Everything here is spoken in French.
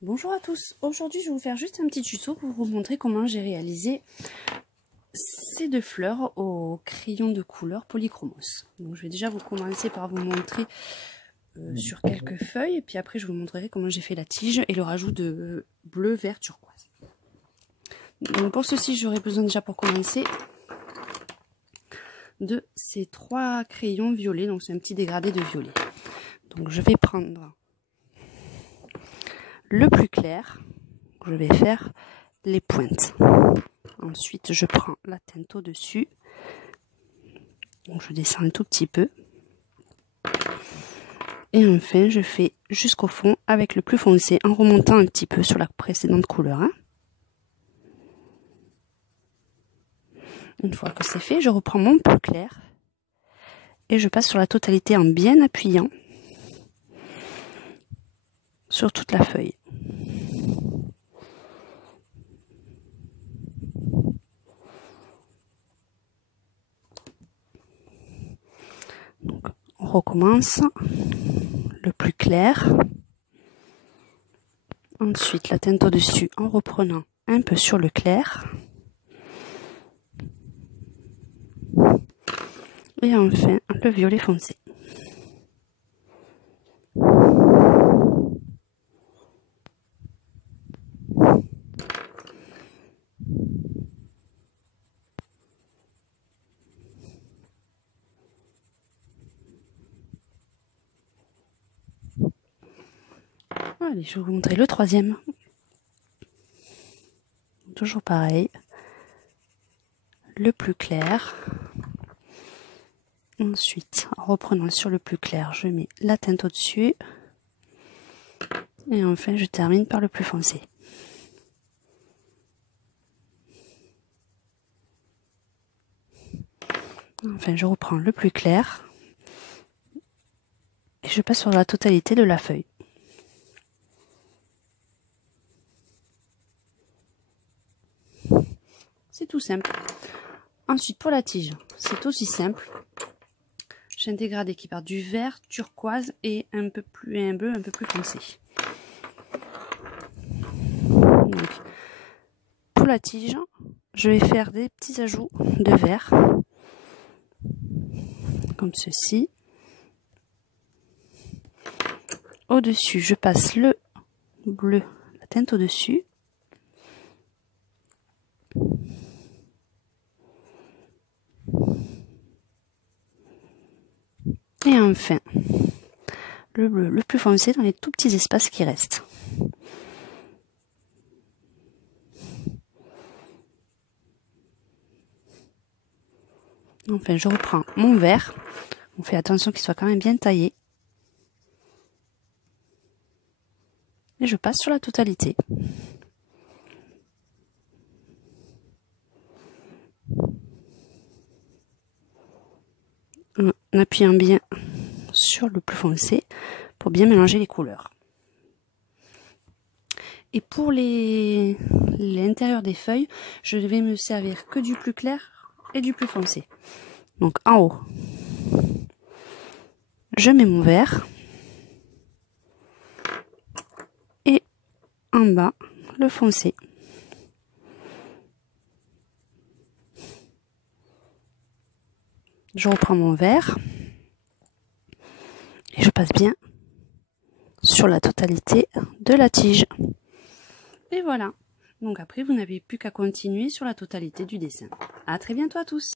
Bonjour à tous, aujourd'hui je vais vous faire juste un petit tuto pour vous montrer comment j'ai réalisé ces deux fleurs au crayon de couleur Polychromos. Donc je vais déjà vous commencer par vous montrer sur quelques feuilles et puis après je vous montrerai comment j'ai fait la tige et le rajout de bleu, vert, turquoise. Donc pour ceci j'aurai besoin déjà pour commencer de ces trois crayons violets, donc c'est un petit dégradé de violet. Donc je vais prendre le plus clair, je vais faire les pointes. Ensuite je prends la teinte au dessus, donc je descends un tout petit peu et enfin je fais jusqu'au fond avec le plus foncé en remontant un petit peu sur la précédente couleur. Une fois que c'est fait, je reprends mon plus clair et je passe sur la totalité en bien appuyant sur toute la feuille. Donc, on recommence le plus clair, ensuite la teinte au-dessus en reprenant un peu sur le clair, et enfin le violet foncé. Allez, je vais vous montrer le troisième. Toujours pareil. Le plus clair. Ensuite, en reprenant sur le plus clair, je mets la teinte au-dessus. Et enfin, je termine par le plus foncé. Enfin, je reprends le plus clair. Et je passe sur la totalité de la feuille. C'est tout simple. Ensuite, pour la tige, c'est aussi simple. J'ai un dégradé qui part du vert, turquoise et un bleu un peu plus foncé. Donc, pour la tige, je vais faire des petits ajouts de vert, comme ceci. Au-dessus, je passe le bleu, la teinte au-dessus. Et enfin, le bleu le plus foncé dans les tout petits espaces qui restent. Enfin, je reprends mon vert. On fait attention qu'il soit quand même bien taillé. Et je passe sur la totalité. En appuyant bien sur le plus foncé pour bien mélanger les couleurs. Et pour l'intérieur des feuilles, je vais me servir que du plus clair et du plus foncé. Donc en haut, je mets mon vert. Et en bas, le foncé. Je reprends mon vert. Et je passe bien sur la totalité de la tige. Et voilà. Donc après, vous n'avez plus qu'à continuer sur la totalité du dessin. À très bientôt à tous.